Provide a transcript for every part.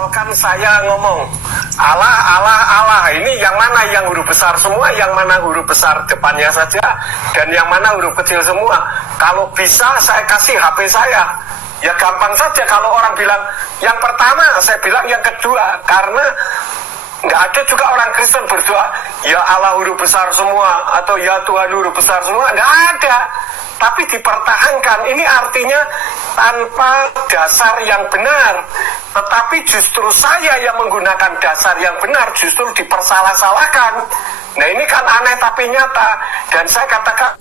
Misalkan saya ngomong Allah, Allah, Allah, ini yang mana yang huruf besar semua, yang mana huruf besar depannya saja, dan yang mana huruf kecil semua. Kalau bisa saya kasih HP saya, ya gampang saja. Kalau orang bilang yang pertama, saya bilang yang kedua, karena nggak ada juga orang Kristen berdoa ya Allah huruf besar semua atau ya Tuhan huruf besar semua, nggak ada. Tapi dipertahankan, ini artinya tanpa dasar yang benar. Tetapi justru saya yang menggunakan dasar yang benar justru dipersalah-salahkan. Nah ini kan aneh tapi nyata. Dan saya katakan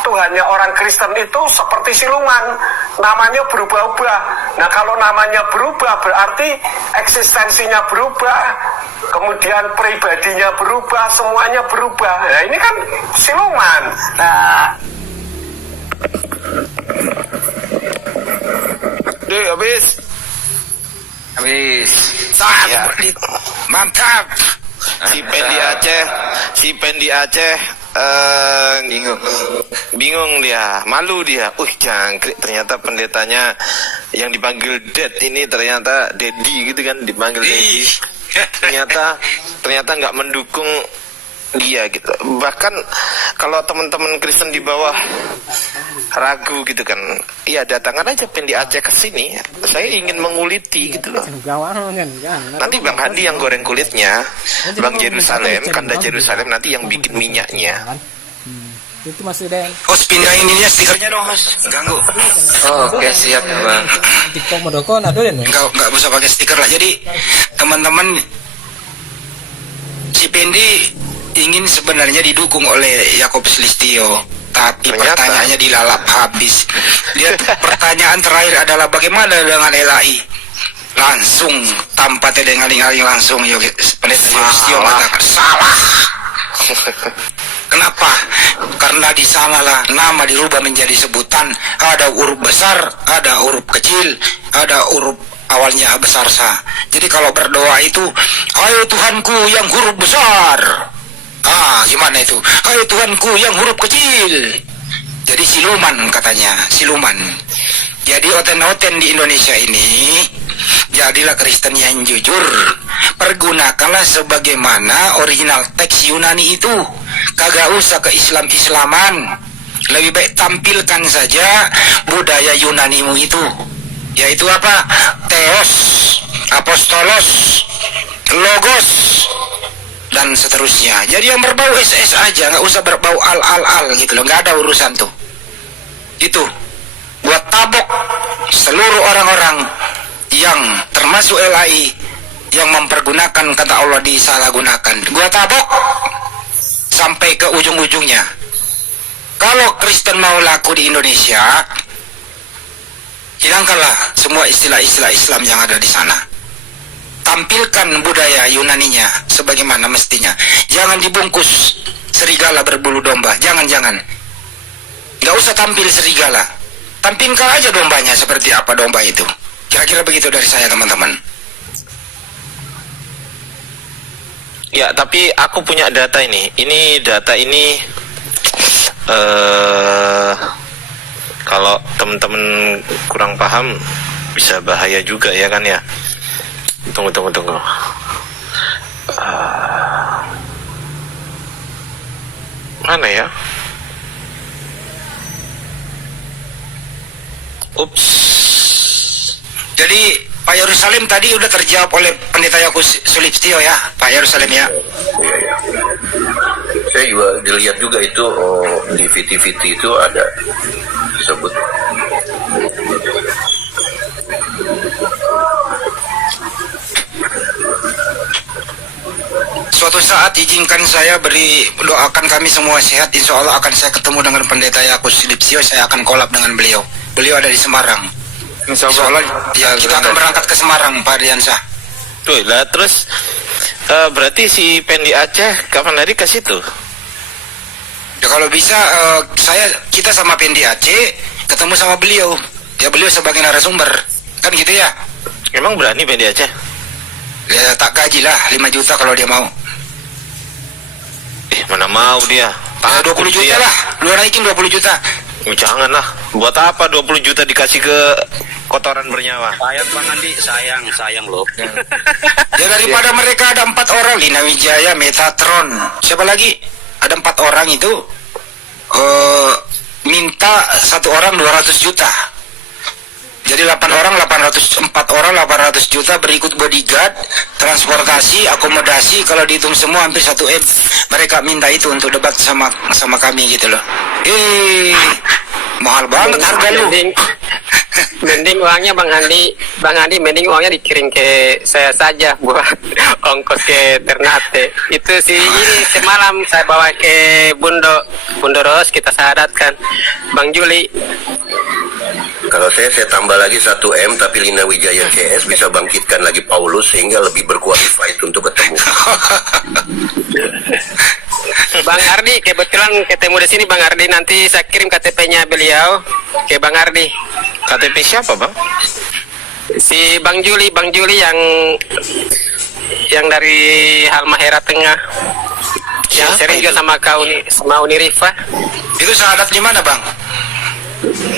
Tuhannya orang Kristen itu seperti siluman, namanya berubah-ubah. Nah kalau namanya berubah berarti eksistensinya berubah, kemudian pribadinya berubah, semuanya berubah. Nah ini kan siluman. Nah habis ya. Mantap. Si Pendi Aceh bingung dia, malu dia. Jangkrik, ternyata pendetanya yang dipanggil Dad ini ternyata Dedi gitu kan, dipanggil Dedi. Ternyata nggak mendukung dia gitu. Bahkan kalau teman-teman Kristen di bawah ragu gitu kan, ya datangkan aja Pendi Aceh ke sini. Saya ingin menguliti gitu loh. Nanti Bang Hadi yang goreng kulitnya, Bang Jerusalem, Kanda Jerusalem nanti yang bikin minyaknya. Itu masih ada. Host pindahin ininya stikernya dong, host. Ganggu. Oke, siap Bang. TikTok Modoko ada ya? Enggak usah pakai stiker lah. Jadi teman-teman, si Pendi ingin sebenarnya didukung oleh Yakobus Listio, tapi pertanyaannya dilalap habis. Dia pertanyaan terakhir adalah bagaimana dengan LAI? Langsung tanpa tedengaling-aling langsung Pendeta Listio mengatakan salah. Kenapa? Karena di sanalah nama dirubah menjadi sebutan, ada huruf besar, ada huruf kecil, ada huruf awalnya besar sa. Jadi kalau berdoa itu, ayo Tuhanku yang huruf besar. Gimana itu? Hai Tuhanku yang huruf kecil. Jadi siluman katanya, siluman. Jadi oten-oten di Indonesia ini, jadilah Kristen yang jujur. Pergunakanlah sebagaimana original teks Yunani itu. Kagak usah ke Islam-Islaman. Lebih baik tampilkan saja budaya Yunanimu itu. Yaitu apa? Theos, apostolos, logos, dan seterusnya. Jadi yang berbau SS aja, nggak usah berbau al gitu loh, nggak ada urusan tuh. Itu buat tabok seluruh orang-orang yang termasuk LAI yang mempergunakan kata Allah disalahgunakan. Gua tabok sampai ke ujung-ujungnya. Kalau Kristen mau laku di Indonesia, hilangkanlah semua istilah-istilah Islam yang ada di sana. Tampilkan budaya Yunaninya sebagaimana mestinya. Jangan dibungkus serigala berbulu domba. Jangan. Gak usah tampil serigala. Tampilkan aja dombanya seperti apa domba itu. Kira-kira begitu dari saya teman-teman. Ya, tapi aku punya data ini. Data ini kalau teman-teman kurang paham bisa bahaya juga ya kan ya. Tunggu. Mana ya? Ups. Jadi Pak Yerusalem tadi udah terjawab oleh Pendeta Yakobus Sulistio ya, Pak Yerusalem ya. Saya juga dilihat juga itu di VT itu ada disebut. Suatu saat izinkan saya doakan kami semua sehat. Insya Allah akan saya ketemu dengan Pendeta Yakobus Sulistio. Saya akan kolab dengan beliau. Beliau ada di Semarang. Insya Allah ya, kita akan berangkat ke Semarang, Pak Diansah. Tuh lah, terus berarti si Pendi Aceh kapan hari ke situ? Ya kalau bisa kita sama Pendi Aceh ketemu sama beliau. Ya beliau sebagai narasumber. Kan gitu ya. Emang berani Pendi Aceh? Ya tak gaji lah 5 juta kalau dia mau. Mana mau dia? 20 juta lah. Lu naikin 20 juta. Jangan lah. Buat apa 20 juta dikasih ke kotoran bernyawa. Sayang Bang Andi, sayang loh. Ya daripada mereka ada 4 orang, Lina Wijaya, Metatron, siapa lagi? Ada 4 orang itu minta 1 orang 200 juta. Jadi 4 orang 800 juta, berikut bodyguard, transportasi, akomodasi, kalau dihitung semua hampir 1 M. Mereka minta itu untuk debat sama kami gitu loh. Mahal banget harga lu. Mending uangnya Bang Andi mending uangnya dikirim ke saya saja buat ongkos ke Ternate. Itu sih ini semalam saya bawa ke Bundoros, kita syahadatkan Bang Juli. Kalau saya tambah lagi 1 M, tapi Lina Wijaya CS bisa bangkitkan lagi Paulus sehingga lebih berqualified untuk ketemu. Bang Ardi, kebetulan ketemu di sini Bang Ardi, nanti saya kirim KTP-nya beliau ke Bang Ardi. KTP siapa, Bang? Si Bang Juli yang dari Halmahera Tengah. Yang Siapa sering itu? juga sama Unirifa. Itu syahadat di mana, Bang?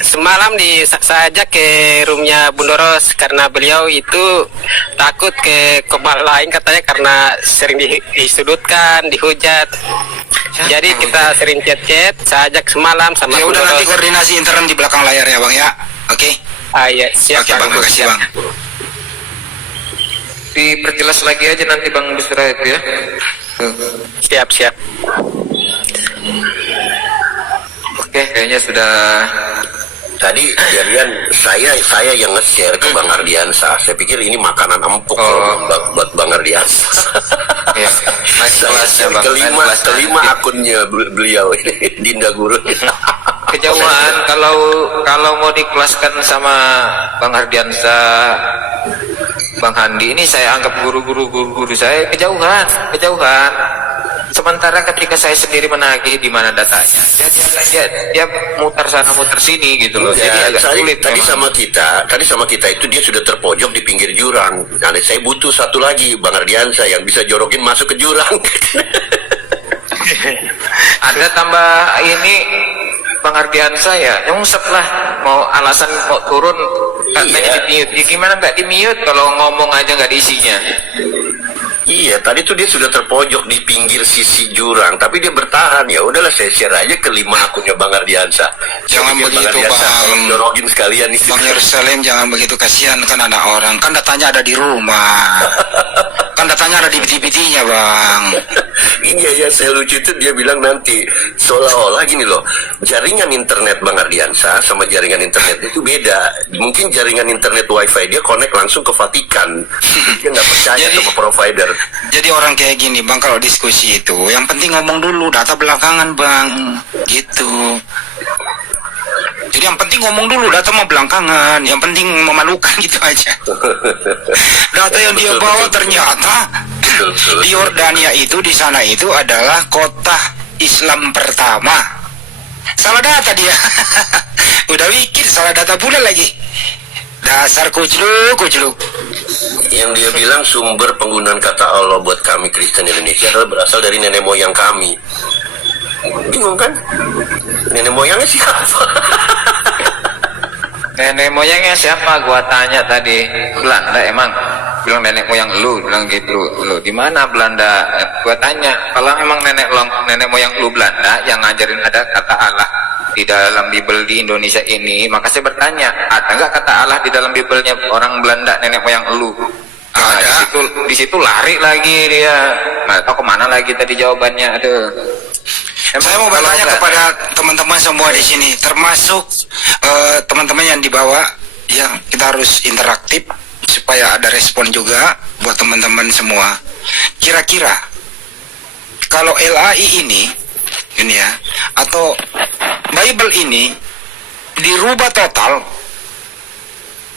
Semalam saya ajak ke roomnya Bundoros karena beliau itu takut ke Komal lain katanya karena sering disudutkan, dihujat. Jadi kita sering chat-chat, saya ajak semalam sama Ya udah, Bundoros. nanti koordinasi intern di belakang layar ya, Bang ya. Oke. Iya, siap. Oke, Bang, makasih, Bang. Diperjelas lagi aja nanti Bang Busra itu ya. Siap. Oke, kayaknya sudah. Tadi jadian saya yang nge-share ke Bang Ardiansa. Saya pikir ini makanan empuk buat Bang Ardiansa. Ya, naik kelasnya Bang. kelima akunnya beliau ini Dinda Guru. Kejauhan kalau mau dikelaskan sama Bang Ardiansa, Bang Handi, ini saya anggap guru saya kejauhan. Sementara ketika saya sendiri menagih di mana datanya, dia mutar sana mutar sini gitu loh. Ya, Jadi agak sulit. tadi sama kita itu dia sudah terpojok di pinggir jurang. Nah, saya butuh satu lagi Bang Ardiansa yang bisa jorokin masuk ke jurang. Ada tambah ini Bang Ardiansa ya, nyungsep lah, mau alasan mau turun katanya di mute. Ya, gimana nggak di mute kalau ngomong aja nggak diisinya? Iya, tadi tuh dia sudah terpojok di pinggir sisi jurang, tapi dia bertahan. Ya udahlah, saya share aja ke 5 akunnya Bang Ardiansa. Jangan begitu, Bang. Jorokin sekalian nih. Bang Yerusalem, jangan begitu, kasihan kan ada orang. Kan datanya ada di rumah. Kan datanya ada di PT-nya, Bang. Iya, ya, saya lucu itu dia bilang nanti seolah-olah gini loh, jaringan internet Bang Ardiansa sama jaringan internet itu beda. Mungkin jaringan internet wifi dia connect langsung ke Vatikan. Dia nggak percaya sama provider. Jadi orang kayak gini, Bang, kalau diskusi itu yang penting ngomong dulu, data belakangan, Bang, gitu. Jadi yang penting ngomong dulu, data mah belakangan, yang penting memalukan gitu aja. Data yang dia bawa ternyata di Yordania itu, di sana itu adalah kota Islam pertama. Salah data dia. Udah mikir salah data pula lagi. Dasar kucluk. Yang dia bilang sumber penggunaan kata Allah buat kami Kristen Indonesia adalah berasal dari nenek moyang kami. Bingung kan? Nenek moyangnya siapa? Nenek moyangnya siapa? Gua tanya tadi. Belanda emang. Bilang nenek moyang lu, bilang gitu lu. Di mana Belanda? Gua tanya, kalau emang nenek moyang lu Belanda yang ngajarin ada kata Allah di dalam Bible di Indonesia ini, maka saya bertanya, ada nggak kata Allah di dalam Bible-nya orang Belanda nenek moyang lu? Nah, di situ lari lagi dia. Nggak tahu kemana lagi tadi jawabannya. Aduh. Saya mau bertanya kepada teman-teman semua di sini, termasuk teman-teman yang dibawa, ya kita harus interaktif supaya ada respon juga buat teman-teman semua. Kira-kira kalau LAI ini ya, atau Bible ini dirubah total,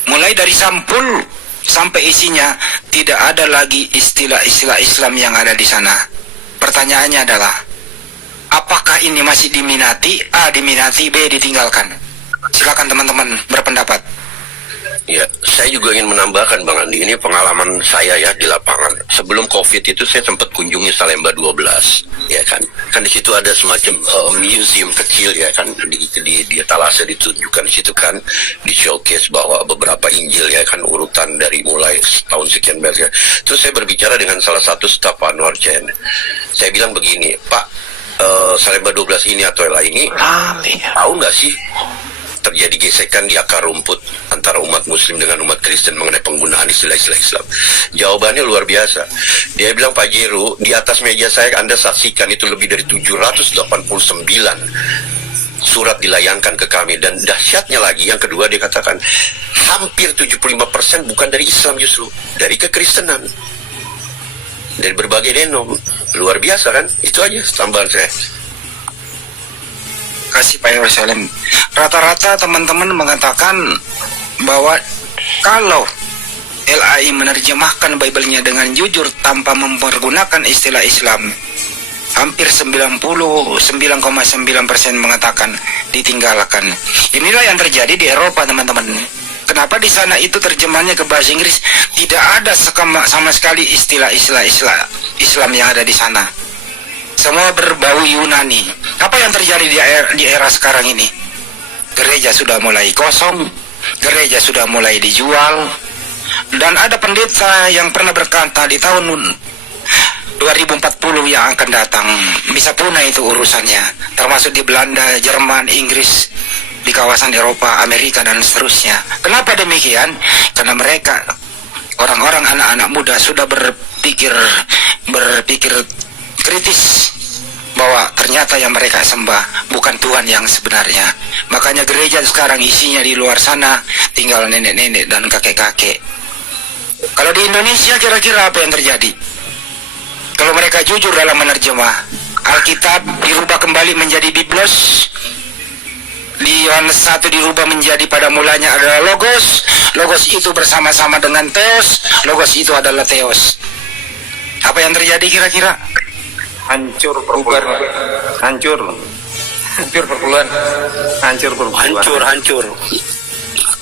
mulai dari sampul sampai isinya, tidak ada lagi istilah-istilah Islam yang ada di sana. Pertanyaannya adalah, apakah ini masih diminati? A diminati, B ditinggalkan. Silakan teman-teman berpendapat. Ya, saya juga ingin menambahkan Bang Andi, ini pengalaman saya ya di lapangan. sebelum COVID itu saya sempat kunjungi Salemba 12, ya kan. Kan di situ ada semacam museum kecil, ya kan, di etalase ditunjukkan di situ kan, di showcase bahwa beberapa Injil, ya kan, urutan dari mulai tahun sekian banyak. Terus saya berbicara dengan salah satu staf Anwar Chen. Saya bilang begini, Pak, Salemba 12 ini atau LA ini, tahu nggak sih terjadi gesekan di akar rumput antara umat muslim dengan umat Kristen mengenai penggunaan istilah-istilah Islam? Jawabannya luar biasa. Dia bilang, Pak Jeru, di atas meja saya Anda saksikan itu lebih dari 789 surat dilayangkan ke kami. Dan dahsyatnya lagi, yang kedua dia katakan, hampir 75% bukan dari Islam, justru dari kekristenan, dari berbagai denom. Luar biasa kan? Itu aja tambahan saya. Kasih Pak Yerusalem. Rata-rata teman-teman mengatakan bahwa kalau LAI menerjemahkan Bible-nya dengan jujur tanpa mempergunakan istilah Islam, hampir 99,9% mengatakan ditinggalkan. Inilah yang terjadi di Eropa, teman-teman. Kenapa di sana itu terjemahannya ke bahasa Inggris tidak ada sama sekali istilah-istilah Islam yang ada di sana. Semua berbau Yunani. Apa yang terjadi di era sekarang ini? Gereja sudah mulai kosong, gereja sudah mulai dijual, dan ada pendeta yang pernah berkata di tahun 2040 yang akan datang bisa punah itu urusannya, termasuk di Belanda, Jerman, Inggris, di kawasan Eropa, Amerika, dan seterusnya. Kenapa demikian? Karena mereka, orang-orang anak-anak muda sudah berpikir kritis bahwa ternyata yang mereka sembah bukan Tuhan yang sebenarnya. Makanya gereja sekarang isinya di luar sana tinggal nenek-nenek dan kakek-kakek. Kalau di Indonesia kira-kira apa yang terjadi? Kalau mereka jujur dalam menerjemah, Alkitab dirubah kembali menjadi Biblos, di Yohanes 1 dirubah menjadi pada mulanya adalah Logos, Logos itu bersama-sama dengan Theos, Logos itu adalah Theos. Apa yang terjadi kira-kira? Hancur perpuluhan. Hancur perpuluhan. Hancur.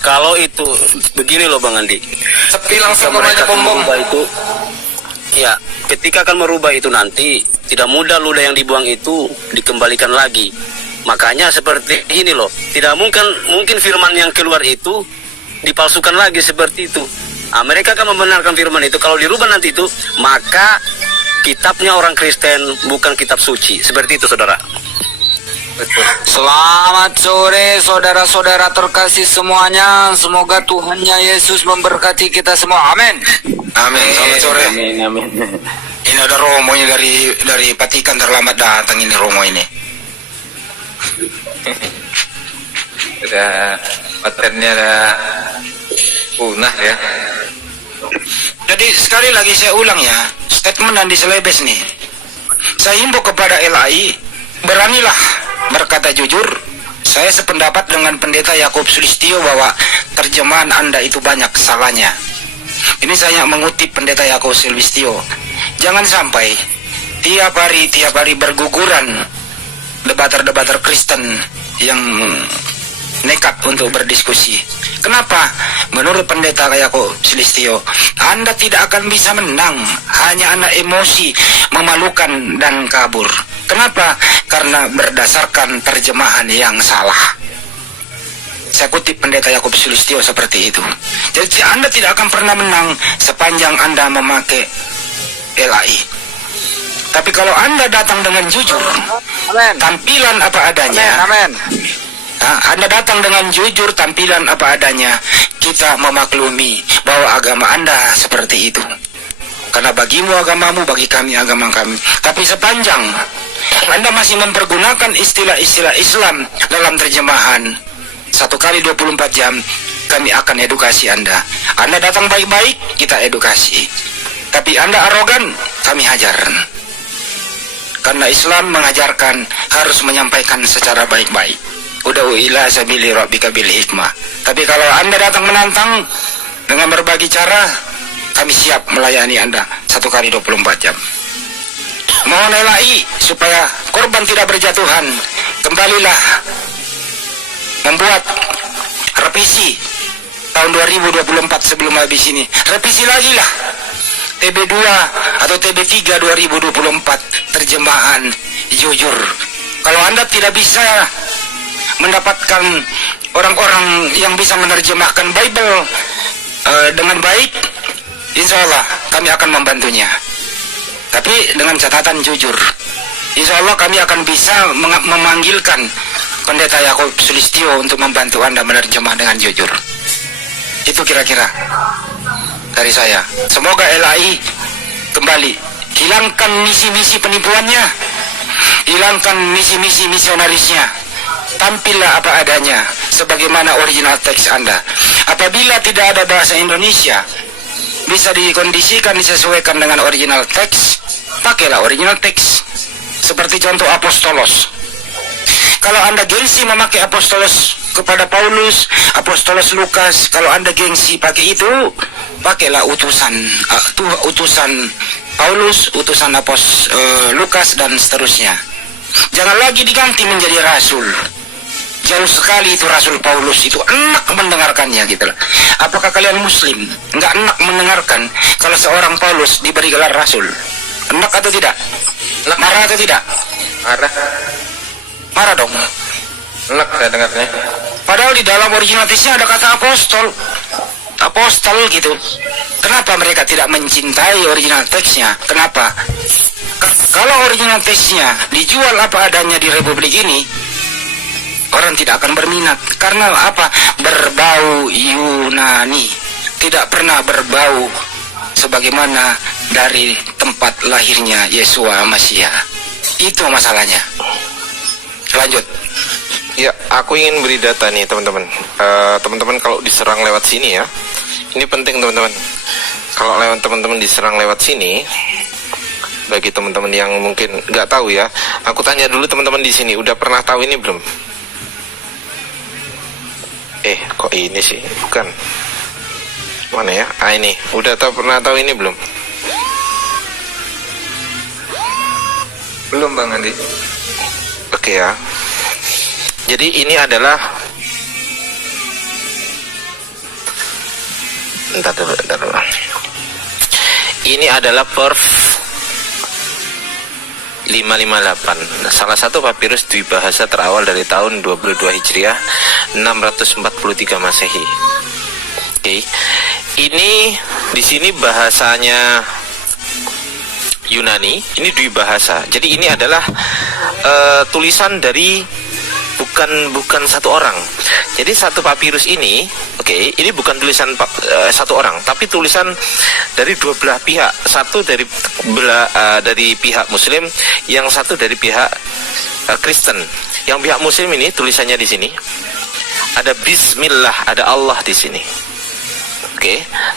Kalau itu begini loh Bang Andi. Sepilang Mereka semuanya akan bom. merubah itu. Ya, ketika akan merubah itu nanti tidak mudah ludah yang dibuang itu dikembalikan lagi. Makanya seperti ini loh. Tidak mungkin firman yang keluar itu dipalsukan lagi seperti itu. Nah, mereka akan membenarkan firman itu. Kalau dirubah nanti itu, maka kitabnya orang Kristen bukan kitab suci. Seperti itu, saudara. Selamat sore saudara-saudara terkasih semuanya. Semoga Tuhannya Yesus memberkati kita semua. Amin. Amin. Selamat sore. Amin. Ini ada Romonya dari Vatikan terlambat datang ini Romo ini. Udah patennya udah punah ya. Jadi sekali lagi saya ulang ya, statement Andi Selebes nih. Saya himbau kepada LAI, beranilah berkata jujur. Saya sependapat dengan pendeta Yakub Sulistyo bahwa terjemahan Anda itu banyak salahnya. Ini saya mengutip pendeta Yakub Sulistyo. Jangan sampai tiap hari berguguran debater-debater Kristen yang nekat untuk berdiskusi. Kenapa? Menurut pendeta Yakub Sulistyo, Anda tidak akan bisa menang, hanya Anda emosi, memalukan dan kabur. Kenapa? Karena berdasarkan terjemahan yang salah. Saya kutip pendeta Yakub Sulistyo seperti itu. Jadi Anda tidak akan pernah menang sepanjang Anda memakai LAI. Tapi kalau Anda datang dengan jujur, tampilan apa adanya, Anda datang dengan jujur, tampilan apa adanya, kita memaklumi bahwa agama Anda seperti itu. Karena bagimu agamamu, bagi kami agama kami. Tapi sepanjang Anda masih mempergunakan istilah-istilah Islam dalam terjemahan 1x24 jam, kami akan edukasi Anda. Anda datang baik-baik, kita edukasi. Tapi Anda arogan, kami hajar. Karena Islam mengajarkan harus menyampaikan secara baik-baik. Ud'u ila sabili rabbika bil hikmah. Tapi kalau Anda datang menantang dengan berbagai cara, kami siap melayani Anda 1x24 jam. Mohon LAI supaya korban tidak berjatuhan, kembalilah membuat revisi tahun 2024 sebelum habis ini. Revisi lagi lah TB2 atau TB3 2024 terjemahan jujur. Kalau Anda tidak bisa mendapatkan orang-orang yang bisa menerjemahkan Bible dengan baik, insya Allah kami akan membantunya. Tapi dengan catatan jujur. Insya Allah kami akan bisa memanggilkan Pendeta Yakub Sulistyo untuk membantu Anda menerjemah dengan jujur. Itu kira-kira dari saya. Semoga LAI kembali hilangkan misi-misi penipuannya, hilangkan misi-misi misionarisnya. Tampillah apa adanya sebagaimana original teks Anda. Apabila tidak ada bahasa Indonesia, bisa dikondisikan, disesuaikan dengan original teks, pakailah original teks. Seperti contoh apostolos. Kalau Anda gengsi memakai apostolos kepada Paulus, apostolos Lukas, kalau Anda gengsi pakai itu, pakailah utusan Paulus, utusan Lukas dan seterusnya. Jangan lagi diganti menjadi rasul. Jauh sekali itu Rasul Paulus, itu enak mendengarkannya gitu loh. Apakah kalian muslim nggak enak mendengarkan kalau seorang Paulus diberi gelar rasul? Enak atau tidak? Marah atau tidak? Marah dong. Enak saya dengarnya. Padahal di dalam original teksnya ada kata apostol gitu. Kenapa mereka tidak mencintai original teksnya? Kenapa? Kalau original teksnya dijual apa adanya di Republik ini, orang tidak akan berminat. Karena apa? Berbau Yunani, tidak pernah berbau sebagaimana dari tempat lahirnya Yesua Masiah. Itu masalahnya. Lanjut. Ya, aku ingin beri data nih teman-teman. Teman-teman kalau diserang lewat sini ya, ini penting teman-teman. Kalau teman-teman diserang lewat sini, bagi teman-teman yang mungkin nggak tahu ya, aku tanya dulu teman-teman di sini, udah pernah tahu ini belum? Kok ini sih? Bukan. Mana ya? Ini. Udah pernah tahu ini belum? Belum Bang Andi. Oke ya. Jadi ini adalah, bentar dulu. Ini adalah Perf 558, salah satu papirus dwibahasa terawal dari tahun 22 Hijriah 643 Masehi. Oke. Ini di sini bahasanya Yunani, ini dwibahasa. Jadi ini adalah tulisan dari bukan satu orang. Jadi satu papirus ini, ini bukan tulisan satu orang, tapi tulisan dari dua belah pihak. Satu dari pihak Muslim, yang satu dari pihak Kristen. Yang pihak Muslim ini tulisannya di sini ada Bismillah, ada Allah di sini.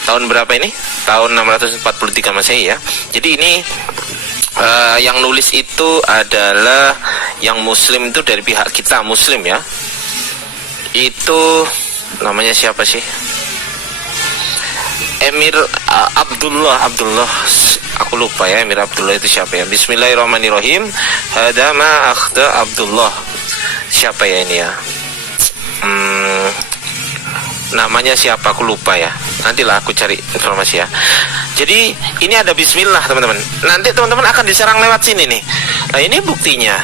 Tahun berapa ini? Tahun 643 Masehi ya. Jadi ini yang nulis itu adalah yang Muslim, itu dari pihak kita Muslim ya. Itu namanya siapa sih? Emir Abdullah, aku lupa ya Emir Abdullah itu siapa ya. Bismillahirrahmanirrahim. Hadama akhda Abdullah. Siapa ya ini ya? Namanya siapa aku lupa ya. Nantilah aku cari informasi ya. Jadi ini ada Bismillah teman-teman. Nanti teman-teman akan diserang lewat sini nih. Nah ini buktinya.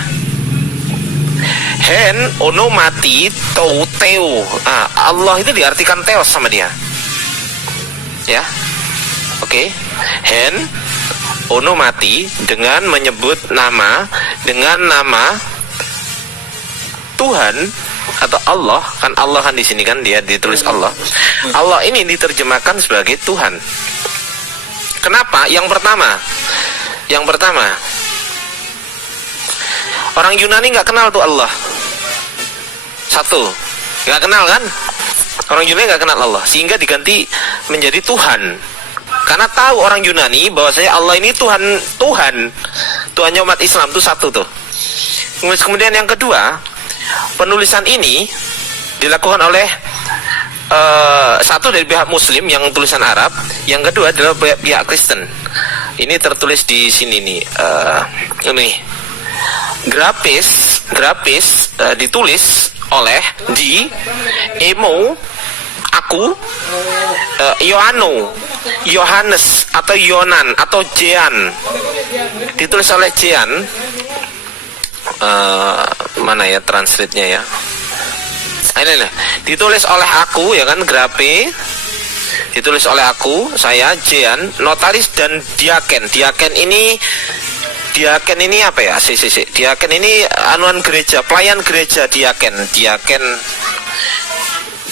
Hen onomati teo. Allah itu diartikan teos sama dia. Ya. Hen onomati dengan menyebut nama, dengan nama Tuhan atau Allah, kan Allah kan di sini kan dia ditulis Allah. Allah ini diterjemahkan sebagai Tuhan. Kenapa? Yang pertama, orang Yunani nggak kenal tuh Allah. Satu, nggak kenal kan? Orang Yunani nggak kenal Allah, sehingga diganti menjadi Tuhan. Karena tahu orang Yunani bahwasanya Allah ini Tuhannya umat Islam tuh satu tuh. Kemudian yang kedua, penulisan ini dilakukan oleh satu dari pihak Muslim yang tulisan Arab, yang kedua adalah pihak Kristen. Ini tertulis di sini nih, ini grafis ditulis oleh di Emo aku Ioano Yohanes atau Yonan atau Jean, ditulis oleh Jean. Mana ya translate-nya ya? Ini nih, ditulis oleh aku ya kan, grape. Ditulis oleh aku, saya Jean, notaris dan diaken. Diaken ini apa ya? Diaken ini anuan gereja, pelayan gereja.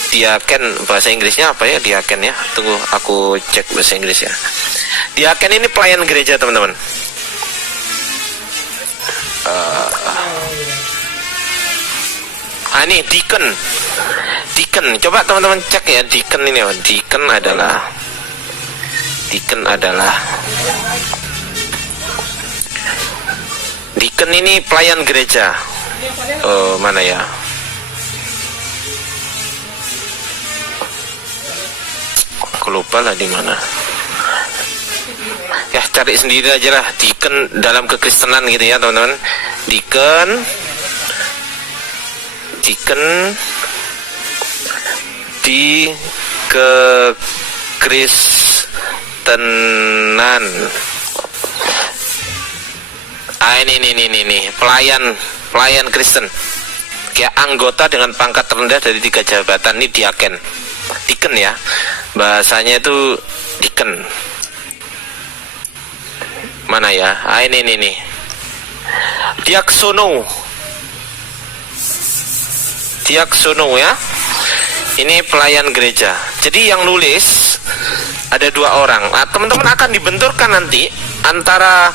Diaken bahasa Inggrisnya apa ya? Diaken ya. Tunggu aku cek bahasa Inggris ya. Diaken ini pelayan gereja, teman-teman. Ini deacon. Coba teman-teman cek ya, deacon ini. Deacon ini pelayan gereja. Mana ya? Aku lupa lah di mana. Ya cari sendiri aja lah. Deacon dalam kekristenan gitu ya teman-teman. Deacon di kekristenan. Ini pelayan Kristen. Kayak anggota dengan pangkat rendah dari 3 jabatan, ini diaken. Deacon ya. Bahasanya itu deacon. Mana ya? Ini. Diaksono ya. Ini pelayan gereja. Jadi yang nulis ada 2 orang. Teman-teman akan dibenturkan nanti antara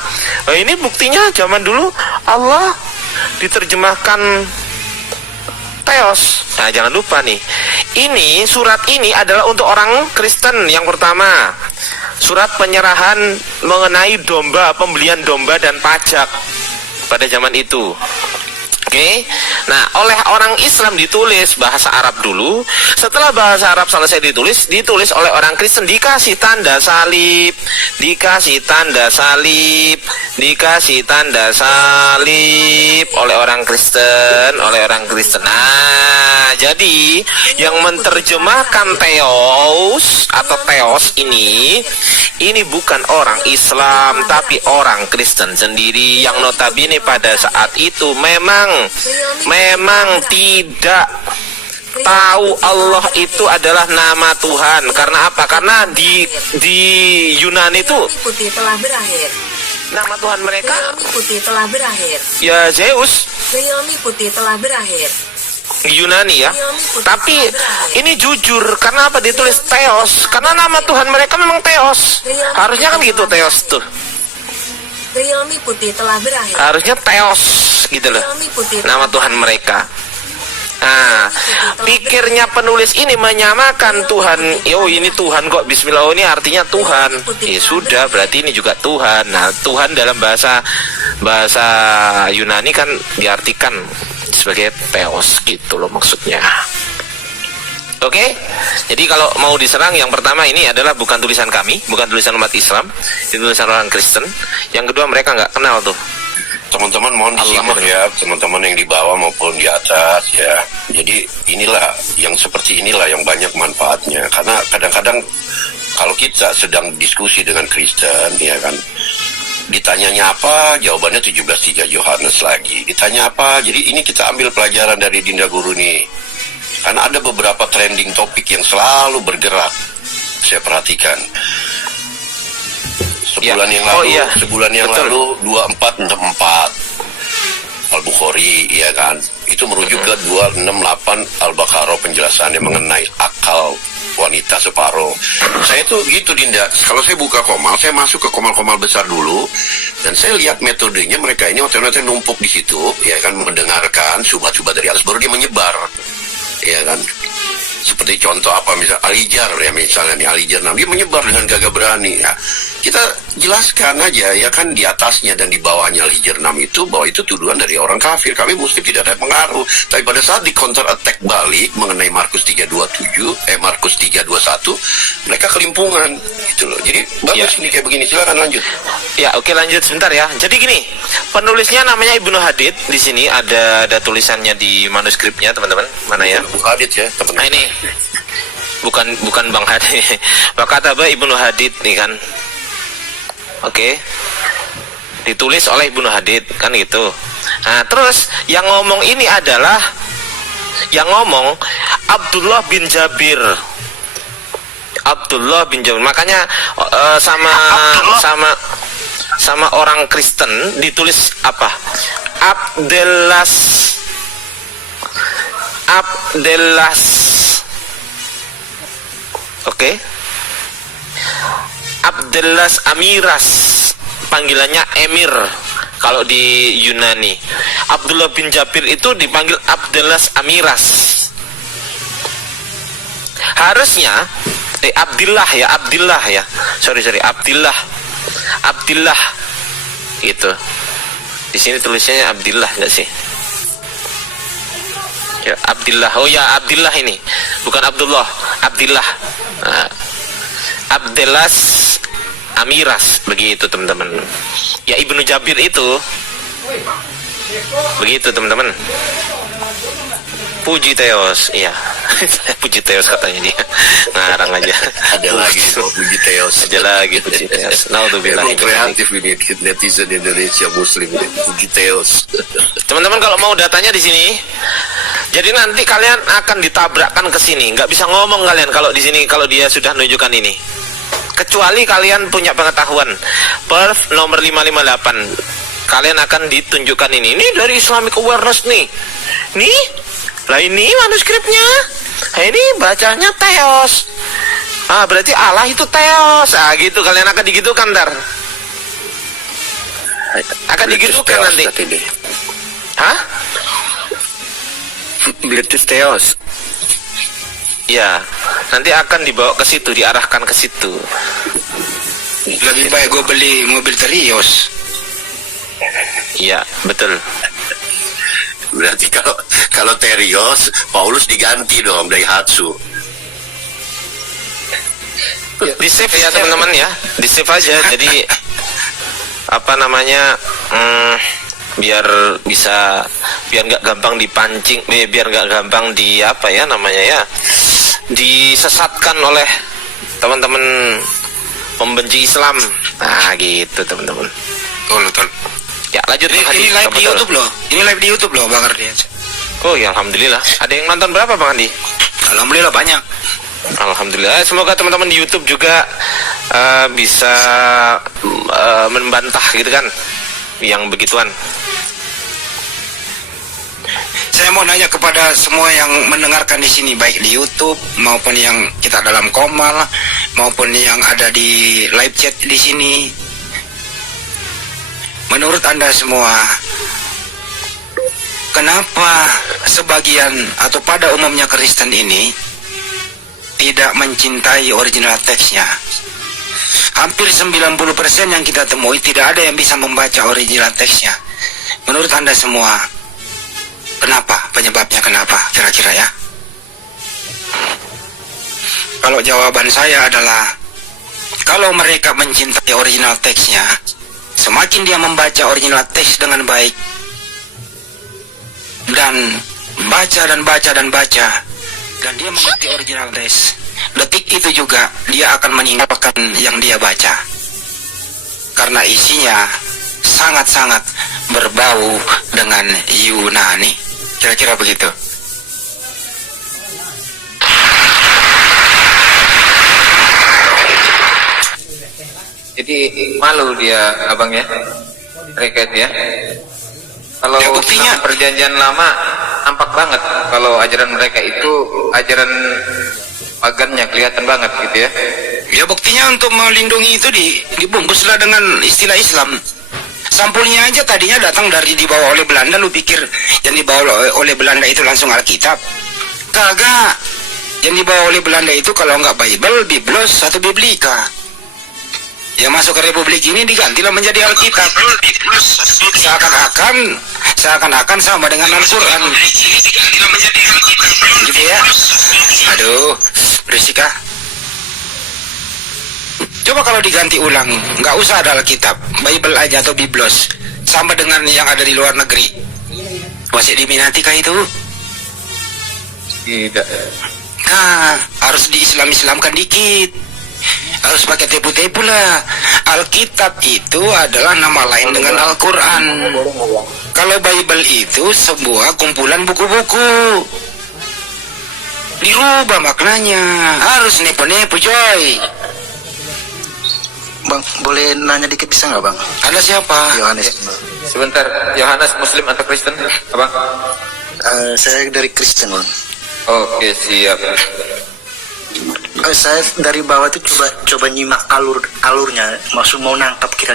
ini buktinya zaman dulu Allah diterjemahkan Theos. Nah, jangan lupa nih. Ini surat ini adalah untuk orang Kristen yang pertama. Surat penyerahan mengenai domba, pembelian domba dan pajak pada zaman itu. Oke. Nah, oleh orang Islam ditulis bahasa Arab dulu. Setelah bahasa Arab selesai ditulis oleh orang Kristen, dikasih tanda salib oleh orang Kristen, Nah, jadi yang menerjemahkan Theos atau Theos ini bukan orang Islam tapi orang Kristen sendiri yang notabene pada saat itu memang tidak tahu Allah itu adalah nama Tuhan. Karena apa? Karena di Yunani itu telah berakhir. Nama Tuhan mereka telah berakhir. Ya Zeus. telah berakhir. Yunani ya. Tapi ini jujur, karena apa ditulis Theos? Karena nama Tuhan mereka memang Theos. Harusnya kan gitu Theos tuh. telah berakhir. Harusnya Theos gitu loh. Nama Tuhan mereka. Nah, pikirnya penulis ini menyamakan Tuhan. Ini Tuhan kok, Bismillah, ini artinya Tuhan. Sudah, berarti ini juga Tuhan. Nah, Tuhan dalam bahasa Yunani kan diartikan sebagai Theos gitu loh maksudnya. Oke? Jadi kalau mau diserang, yang pertama ini adalah bukan tulisan kami, bukan tulisan umat Islam, ini tulisan orang Kristen. Yang kedua, mereka nggak kenal tuh. Teman-teman mohon disimak ya, teman-teman yang di bawah maupun di atas ya. Jadi seperti inilah yang banyak manfaatnya. Karena kadang-kadang kalau kita sedang diskusi dengan Kristen ya kan, ditanyanya apa, jawabannya 17:3 Yohanes lagi. Ditanya apa, jadi ini kita ambil pelajaran dari Dinda Guru nih. Karena ada beberapa trending topik yang selalu bergerak. Saya perhatikan. Sebulan yang lalu 2464 Al-Bukhari ya kan. Itu merujuk ke 268 Al-Baqarah penjelasannya mengenai akal wanita separuh. Saya tuh gitu Dinda, kalau saya buka komal, saya masuk ke komal-komal besar dulu dan saya lihat metodenya mereka ini otomatis numpuk di situ ya kan, mendengarkan subhat-subhat dari atas baru dia menyebar ya kan. Seperti contoh apa misalnya Al-Hijr ya, misalnya nih Al-Hijr 6 dia menyebar dengan gagah berani ya. Kita jelaskan aja ya kan, di atasnya dan di bawahnya Al-Hijr 6 itu bahwa itu tuduhan dari orang kafir. Kami muslim tidak ada pengaruh. Tapi pada saat di counter attack balik mengenai Markus 3:21 mereka kelimpungan gitu loh. Jadi bagus ini kayak begini. Silakan lanjut. Ya, oke, lanjut sebentar ya. Jadi gini, penulisnya namanya Ibnu Hadid. Di sini ada tulisannya di manuskripnya, teman-teman. Mana ya? Ibnu Hadid ya, teman-teman. Nah, ini bukan Bang Hadid. Wakataba Ibnu Hadid nih kan. Oke. Ditulis oleh Ibnu Hadid kan gitu. Nah, terus yang ngomong ini adalah Abdullah bin Jabir. Abdullah bin Jabir. Makanya sama orang Kristen ditulis apa? Abdelas. Oke. Abdelas Amiras, panggilannya Emir kalau di Yunani. Abdullah bin Jabir itu dipanggil Abdelas Amiras. Harusnya Abdillah ya. Sorry, Abdillah gitu. Di sini tulisannya Abdillah enggak sih? Ya, Abdillah. Oh ya, Abdillah ini. Bukan Abdullah, Abdillah. Nah, Abdelas Amiras, begitu teman-teman. Ya, Ibnu Jabir itu begitu teman-teman. Puji Theos, iya. Puji Theos katanya dia. Ngarang aja. Ada lagi Puji Theos. Ada lagi Puji Theos. Naudzubillah. Kreatif ini netizen Indonesia Muslim ini. Puji Theos. Teman-teman kalau mau datanya di sini. Jadi nanti kalian akan ditabrakkan ke sini. Nggak bisa ngomong kalian kalau di sini kalau dia sudah menunjukkan ini. Kecuali kalian punya pengetahuan. Perf nomor 558. Kalian akan ditunjukkan ini. Ini dari Islamic Awareness nih. Nih. Lah ini manuskripnya. Nah, ini bacanya Theos. Ah, berarti Allah itu Theos. Ah, gitu kalian akan digitukan ntar. Akan digitukan nanti. Hah? Beletus Theos. Ya, nanti akan dibawa ke situ, diarahkan ke situ. Lebih baik gue beli mobil Terios. Iya, betul. Berarti kalau Terios, Paulus diganti dong dari Hatsu. Di save ya teman-teman ya, di save aja. Jadi apa namanya? Biar nggak gampang dipancing, biar nggak gampang di apa ya namanya ya, disesatkan oleh teman-teman pembenci Islam. Nah gitu teman-teman. Betul. Ya lanjut nih. Ini live di YouTube loh. Ini live di YouTube loh Bang Ardian. Oh ya alhamdulillah. Ada yang nonton berapa Bang Andi? Alhamdulillah banyak. Alhamdulillah. Semoga teman-teman di YouTube juga bisa membantah gitu kan yang begituan. Saya mau nanya kepada semua yang mendengarkan di sini, baik di YouTube maupun yang kita dalam Komal maupun yang ada di live chat di sini. Menurut Anda semua, kenapa sebagian atau pada umumnya Kristen ini tidak mencintai original teksnya? Hampir 90% yang kita temui tidak ada yang bisa membaca original teksnya. Menurut Anda semua, kenapa? Penyebabnya kenapa? Kira-kira ya? Kalau jawaban saya adalah, kalau mereka mencintai original teksnya, semakin dia membaca original teks dengan baik dan baca, dan dia mengerti original teks, detik itu juga dia akan meninggalkan yang dia baca karena isinya sangat-sangat berbau dengan Yunani. Kira-kira begitu. Jadi malu dia abangnya, mereka ya. Kalau Ya, buktinya. sama perjanjian lama nampak banget kalau ajaran mereka itu ajaran pagannya kelihatan banget gitu ya. Ya buktinya untuk melindungi itu dibungkuslah dengan istilah Islam. Sampulnya aja tadinya datang dari dibawa oleh Belanda. Lu pikir yang dibawa oleh Belanda itu langsung Alkitab? Kagak. Yang dibawa oleh Belanda itu kalau nggak Bible, Biblos, atau Biblika. Ya masuk ke Republik ini digantilah menjadi Alkitab. Seakan-akan sama dengan Al-Quran. Gitu ya. Aduh, berisik ah. Coba kalau diganti ulang, nggak usah ada Alkitab, Bible aja atau Biblos, sama dengan yang ada di luar negeri. Masih diminati kah itu? Tidak. mereka. Harus diislam-islamkan dikit. Harus pakai tepu-tepu lah. Alkitab itu adalah nama lain dengan Al-Quran. Kalau Bible itu sebuah kumpulan buku-buku. Dirubah maknanya. Harus nepo-nepo coy. Bang, boleh nanya dikit bisa nggak bang? Ada siapa? Yohanes. Sebentar, Yohanes Muslim atau Kristen? Abang? Saya dari Kristen bang. Oke, siap. Saya dari bawah tuh coba nyimak alurnya, maksud mau nangkap kira